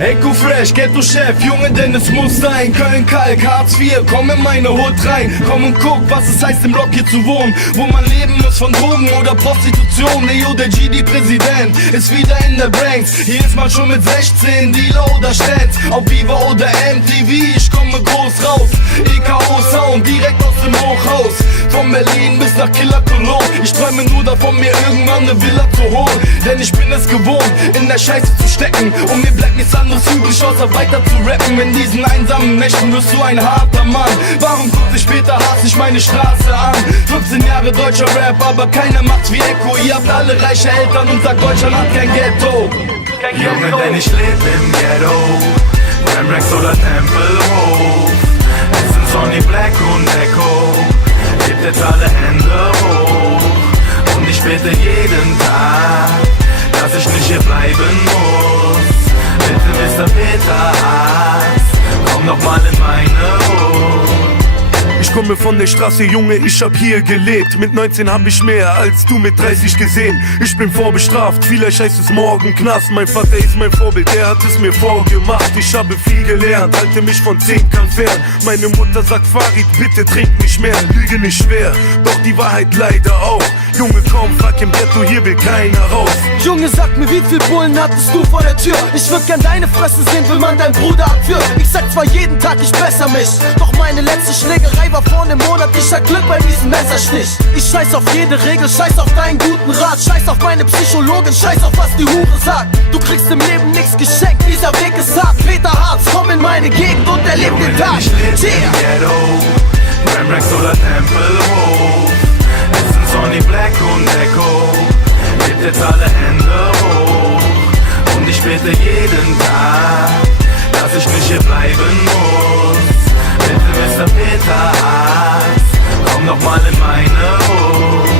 Echo Fresh, Ghetto-Chef, Junge, denn es muss sein. Köln-Kalk, Hartz IV, komm in meine Hut rein. Komm und guck, was es heißt im Block hier zu wohnen. Wo man leben muss von Drogen oder Prostitution. Leo, der G, die Präsident, ist wieder in der Branks. Hier ist man schon mit 16, Dealer oder Stans. Auf Viva oder MTV, ich komme groß raus. EKO-Sound, direkt aus dem Hochhaus. Von Berlin bis nach Killer Cologne. Ich träume nur davon, mir irgendwann eine Villa zu holen. Denn ich bin es gewohnt, in der Scheiße zu stecken. Und mir bleibt nichts anderes übrig, außer weiter zu rappen. In diesen einsamen Nächten wirst du ein harter Mann. Warum guckt dich später hastig meine Straße an? 15 Jahre deutscher Rap, aber keiner macht's wie Echo. Ihr habt alle reiche Eltern und sagt, Deutschland hat kein Ghetto. Junge, denn ich leb im Ghetto. Ramrex oder Tempelhof. Es sind Sonny Black und Echo. Hebt jetzt alle Hände hoch. Und ich bete jeden Tag, dass ich nicht hier bleiben muss. Bitte Mr. Peter Haas, komm noch mal in meine Hut. Ich komme von der Straße, Junge, ich hab hier gelebt. Mit 19 hab ich mehr als du mit 30 gesehen. Ich bin vorbestraft, vielleicht heißt es morgen Knast. Mein Vater ist mein Vorbild, der hat es mir vorgemacht. Ich habe viel gelernt, halte mich von Zinkern fern. Meine Mutter sagt, Farid, bitte trink nicht mehr. Lüge nicht schwer, doch die Wahrheit leider auch. Junge, komm, frag im Ghetto, hier will keiner raus. Junge, sag mir, wie viel Bullen hattest du vor der Tür? Ich würd gern deine Fresse sehen, will man deinen Bruder abführen. Ich sag zwar jeden Tag, ich besser mich, doch meine letzte Schlägerei war vor einem Monat. Ich hab Glück bei diesem Messerstich. Ich scheiß auf jede Regel, scheiß auf deinen guten Rat. Scheiß auf meine Psychologin, scheiß auf was die Hure sagt. Du kriegst im Leben nichts geschenkt, dieser Weg ist hart. Peter Hartz, komm in meine Gegend und erleb den Tag. Ich leb im Ghetto, Ramrex oder Tempelhof. Es sind Sonny Black und Echo. Hebt jetzt alle Hände hoch. Und ich bete jeden Tag, dass ich nicht hier bleiben muss. Bitte Mr. Peter Haas, komm noch mal in meine Hut.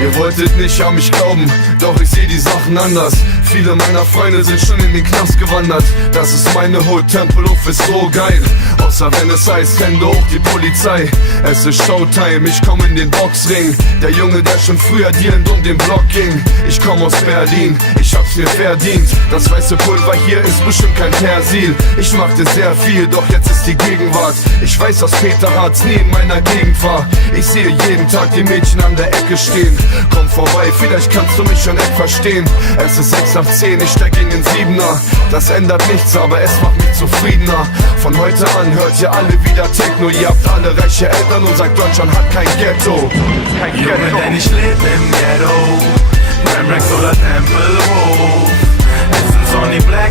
Ihr wolltet nicht an mich glauben, doch ich seh die Sachen anders. Viele meiner Freunde sind schon in den Knast gewandert. Das ist meine Hut, Tempelhof ist so geil. Außer wenn es heißt, Hände hoch die Polizei. Es ist Showtime, ich komm in den Boxring. Der Junge, der schon früher dealend um den Block ging. Ich komm aus Berlin, ich hab's mir verdient. Das weiße Pulver hier ist bestimmt kein Persil. Ich machte sehr viel, doch jetzt ist die Gegenwart. Ich weiß, dass Peter Hartz nie in meiner Gegend war. Ich sehe jeden Tag die Mädchen an der Ecke stehen. Komm vorbei, vielleicht kannst du mich schon echt verstehen. Es ist 6 nach 10, ich steig in den 7er. Das ändert nichts, aber es macht mich zufriedener. Von heute an hört ihr alle wieder Techno. Ihr habt alle reiche Eltern und sagt, Deutschland hat kein Ghetto. Junge, denn ich leb im Ghetto, Ramrex oder Tempelhof. Es sind Sonny Black